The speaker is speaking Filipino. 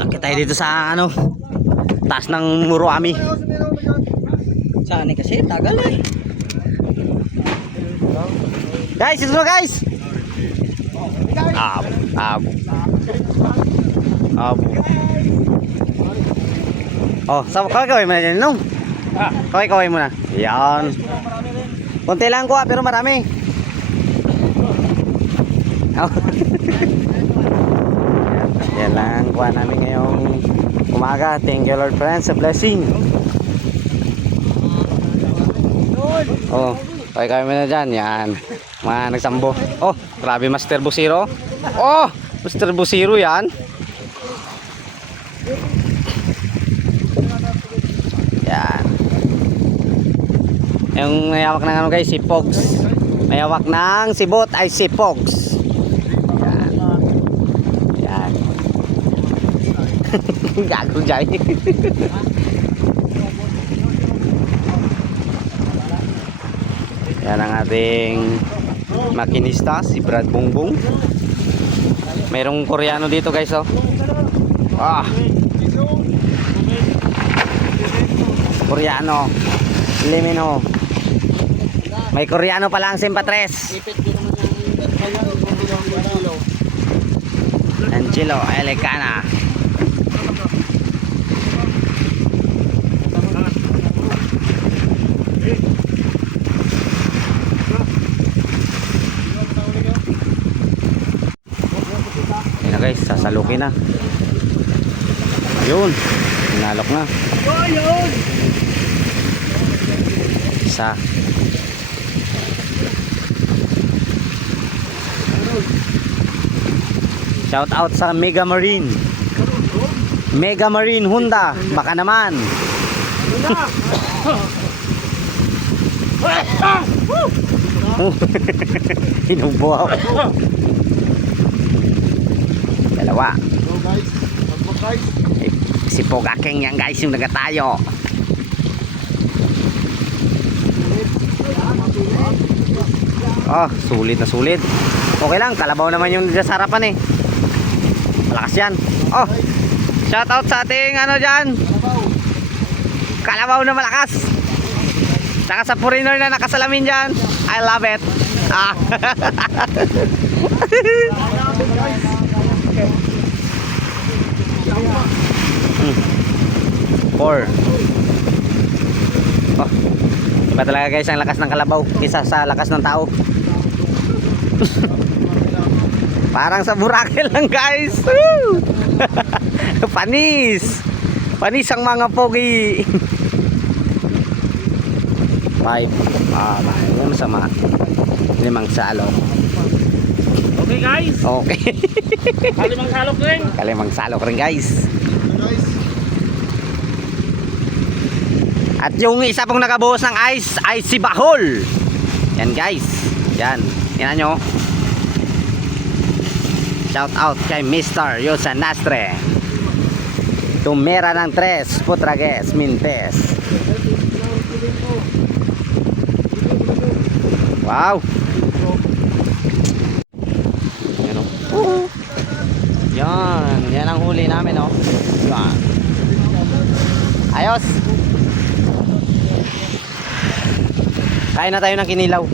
Akit tayo dito sa ano, taas ng Muruami. Saan eh kasi? Tagal eh. Guys, ito na guys. Abo. Oh, kaway mo na dyan, no? Kaway mo na. Yan. Konti lang kuha, pero marami. Oh. Yan lang kuha namin ngayong umaga. Thank you Lord friends, sa blessing. Oh, kaway mo na dyan. Yan. Mga nagsambo. Oh, grabe Master Busiro. Oh, Master Busiro yan. Yan. Yung mayawak ng ano guys, si Pogs. Mayawak ng sibot ay si Pogs. Yan. Yan. Gago dyan. Yan ang ating makinista, si Brad Bongbong. Mayroong Koreano dito guys, oh. Koreano. Limino. May Koreano pala ang Simpatres. Angelo Elecana. Yan na guys, sasalukin na. Ayun, nalok na. Isa. Shout out sa Mega Marine. Mega Marine Honda, baka naman. Hinubo ako. Dalawa. Si Pogakeng yan guys, yung nagatayo. Oh, sulit na sulit. Okay lang, kalabaw naman yung sa harapan eh. Malakas yan. Oh, shout out sa ating ano dyan, kalabaw na malakas. Saka sa foreigner na nakasalamin dyan, I love it. Four. Oh, iba talaga guys ang lakas ng kalabaw kaysa sa lakas ng tao. Parang sa Boracay lang guys. Panis. Panis ang mga pogi. 5. Ano sa mga 5 salok. Okay guys. Okay. Kalimang salok rin. Kalimang salok rin guys. At yung isa pong nakabuhos ng ice ay si Bahol. Yan guys. Yan. Yan nyo. Shout out kay Mr. Yosa Nastre. Tumera ng 3 Putrages Mintes. Wow. Yan o. Yan. Yan ang huli namin o. Yan. Ayos. Kain na tayo ng kinilaw.